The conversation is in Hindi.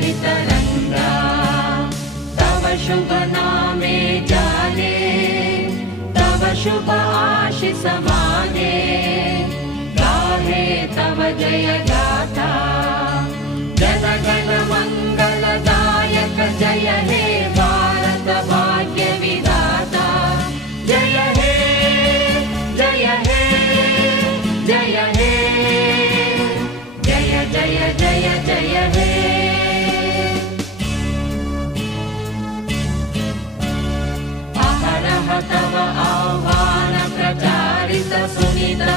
तरंगा तव शुभ नामे जाने तव शुभ आशीष माने गाहे तव जय